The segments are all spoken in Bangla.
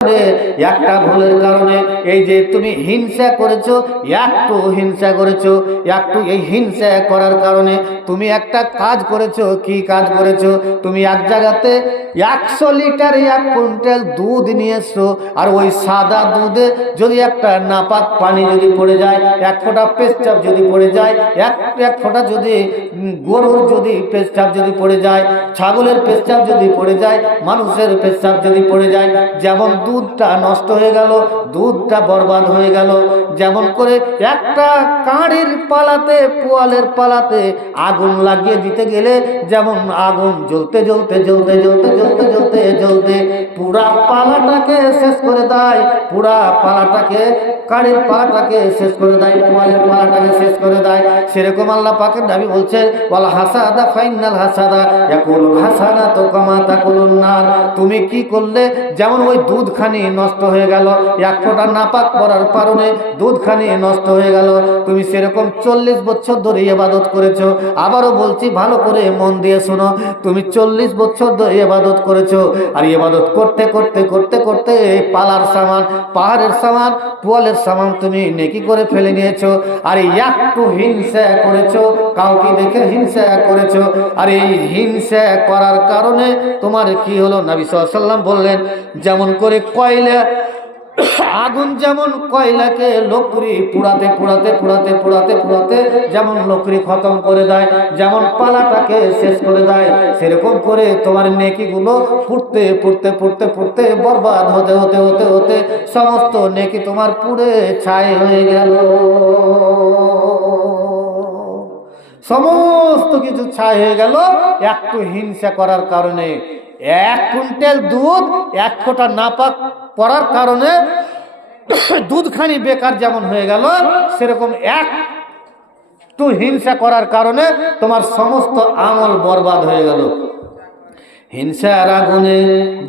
একটা ভুলের কারণে এই যে তুমি হিংসা করেছো, একটু হিংসা করেছো, একটু এই হিংসা করার কারণে তুমি একটা কাজ করেছো। কি কাজ করেছো? তুমি এক জায়গাতে 100 লিটার 1 কুইন্টাল দুধ নিয়ে এসছো, আর ওই সাদা দুধে যদি একটা নাপাক পানি যদি পড়ে যায়, এক ফোঁটা পেচ্ছাপ যদি পড়ে যায়, এক ফোঁটা যদি গরুর যদি পেচ্ছাপ যদি পড়ে যায়, ছাগলের পেচ্ছাপ যদি পড়ে যায়, মানুষের পেচ্ছাপ যদি পড়ে যায়, যেমন দুধটা নষ্ট হয়ে গেল, দুধটা বরবাদ হয়ে গেল। যেমন করে একটা কাঁড়ির পালাতে, পোয়ালের পালাতে আগুন লাগিয়ে দিতে গেলে যেমন আগুন জ্বলতে জ্বলতে জ্বলতে জ্বলতে জ্বলতে জ্বলতে জ্বলতে পুরা পালাটাকে শেষ করে দেয়, পুরা পালাটাকে, কাঁড়ির পালাটাকে শেষ করে দেয়, পোয়ালের পালাটাকে শেষ করে দেয়। সেরকম আল্লাহ পাকের নবী বলছে, ওয়াল হাসাদা ফাইনাল হাসাদা ইয়াকুলুল হাসানাতু কামা তাকুলুন নার। তুমি কি করলে? যেমন ওই দুধখানি নষ্ট হয়ে গেল, এক ফোঁটা নাপাক পড়ার কারণে দুধখানি নষ্ট হয়ে গেল। তুমি সেরকম 40 বছর ধরে ইবাদত করেছো। আবারও বলছি, ভালো করে মন দিয়ে শোনো, তুমি 40 বছর ধরে ইবাদত করেছো, আর ইবাদত করতে করতে করতে করতে পালার সামান, পাহাড়ের সামান, পোয়ালের সামান তুমি নেকি করে ফেলে নিয়েছো। আর একটু হিংসা করেছো, কাউকে দেখে হিংসা করেছো, আর এই হিংসা করার কারণে তোমার কি হলো? নবী সাল্লাল্লাহু আলাইহি ওয়াসাল্লাম বললেন, যেমন করে কয়লা, আগুন যেমন কয়লাকে লকড়ি পুড়াতে পুড়াতে পুড়াতে পুড়াতে পুড়াতে যেমন লকড়ি খতম করে দেয়, যেমন পালাটাকে শেষ করে দেয়, সেরকম করে তোমার নেকিগুলো পুড়তে পুড়তে পুড়তে পুড়তে বরবাদ হতে হতে হতে হতে সমস্ত নেকি তোমার পুড়ে ছাই হয়ে গেল। সমস্ত কিছু ছাই হয়ে গেল একটু হিংসা করার কারণে। 1 কুইন্টাল দুধ 1 ফোঁটা নাপাক পড়ার কারণে দুধখানি বেকার যেমন হয়ে গেল, সেরকম একটু হিংসা করার কারণে তোমার সমস্ত আমল বরবাদ হয়ে গেল। হিংসার আগুনে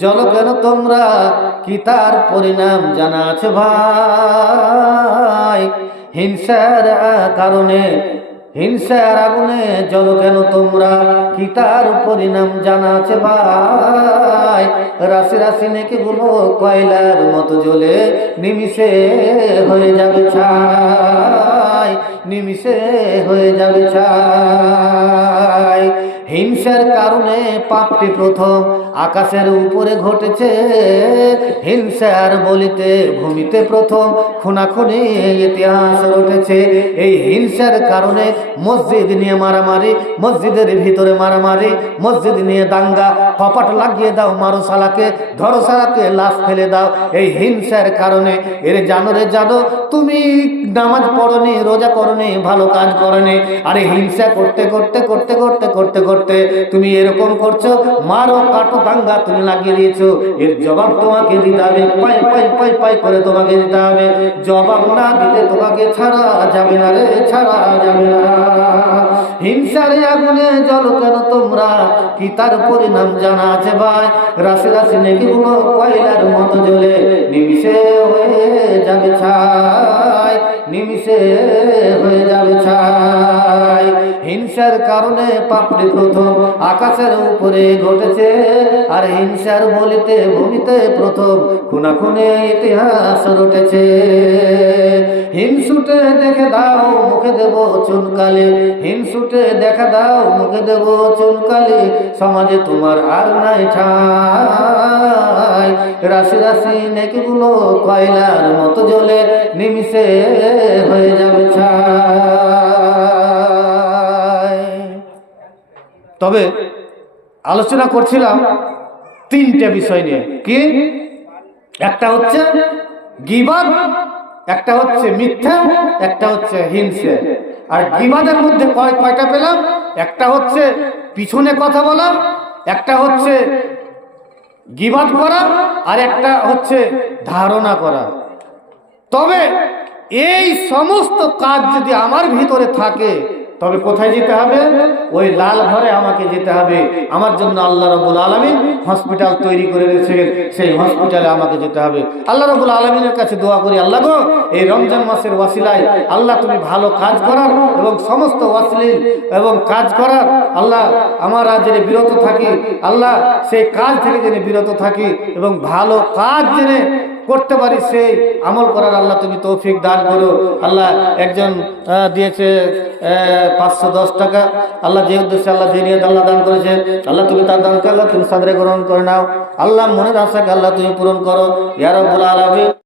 জ্বলো কেন তোমরা, কি তার পরিণাম জানা আছে ভাই? হিংসার কারণে, হিংসার আগুনে জ্বলো কেন তোমরা, কি তার পরিণাম জানা আছে ভাই? রাশি রাশি নেকিগুলো কয়লার মতো জ্বলে নিমিষে হয়ে যাবে ছাই, নিমিষে হয়ে যাবে ছাই। হিংসার কারণে পাপটি প্রথম আকাশের উপরে ঘটেছে, হিংসার বলিতে ভূমিতে প্রথম খুনাখুনি ইতিহাস রটেছে। এই হিংসার কারণে মসজিদ নিয়ে মারামারি, মসজিদের ভিতরে মারামারি, মসজিদ নিয়ে দাঙ্গা, কপাট লাগিয়ে দাও, মারো শালাকে, ধরো শালাকে, লাশ ফেলে দাও। এই হিংসার কারণে। এর জানো রে জানো, তুমি নামাজ পড়নি, রোজা করনি, ভালো কাজ করনি, আরে হিংসা করতে করতে করতে করতে করতে করতে তুমি এরকম করছো, মারো কাটো দাঙ্গা তুমি লাগিয়ে দিয়েছো। এর জবাব তোমাকে দিতে হবে, পাই পাই পাই পাই করে তোমাকে দিতে হবে। জবাব না দিলে তোমাকে ছাড়া যাবে না রে, ছাড়া যাবে না। হিংসার আগুনে জ্বলো কেন তোমরা, কি তার পরিণাম জানা আছে ভাই? রাশি রাশি নেকিগুলো কয়লার মতো জ্বলে নিমিষে হয়ে যাবে ছাই, নিমিষে হয়ে যাবে ছাই। হিংসার কারণে পাপড়ি প্রথম আকাশের উপরে ঘটেছে, আর হিংসার বলিতে ভূমিতে প্রথম খুনাখুনি ইতিহাস রটেছে। হিংসুটে দেখে দাও, মুখে দেব চুনকালি, হিংসুটে দেখা দাও, মুখে দেব চুনকালি, সমাজে তোমার আর নাই ঠাই। রাশি রাশি নেকিগুলো কয়লার মতো জ্বলে নিমিষে হয়ে যাবে ছাই। তবে আলোচনা করছিলাম 3টে বিষয় নিয়ে। কি? একটা হচ্ছে গীবত, একটা হচ্ছে মিথ্যা, একটা হচ্ছে হিংসা। আর গীবতের মধ্যে কয়টা পেলাম? একটা হচ্ছে পিছনে কথা বলা, একটা হচ্ছে গীবত করা, আর একটা হচ্ছে ধারণা করা। তবে এই সমস্ত কাজ যদি আমার ভিতরে থাকে, তবে কোথায় যেতে হবে? ওই লাল ঘরে আমাকে যেতে হবে। আমার জন্য আল্লাহ রাব্বুল আলামিন হসপিটাল তৈরি করে রেখেছেন, সেই হসপিটালে আমাকে যেতে হবে। আল্লাহ রাব্বুল আলামিনের কাছে দোয়া করি, আল্লাহ গো, এই রমজান মাসের ওয়াসিলায় আল্লাহ তুমি ভালো কাজ করার এবং সমস্ত ওয়াসিল এবং কাজ করার আল্লাহ আমরা জেনে বিরত থাকি, আল্লাহ সেই কাজ থেকে জেনে বিরত থাকি এবং ভালো কাজ জেনে করতে পারি, সেই আমল করার আল্লাহ তুমি তৌফিক দান করো। আল্লাহ একজন দিয়েছে 510 টাকা, আল্লাহ যে উদ্দেশ্যে আল্লাহ যে নিয়ে আল্লাহ দান করেছে, আল্লাহ তুমি তার দানকে আল্লাহ তুমি সাদরে গ্রহণ করে নাও। আল্লাহ মনের আশাকে আল্লাহ তুমি পূরণ করো ইয়া রাব্বুল আলামিন।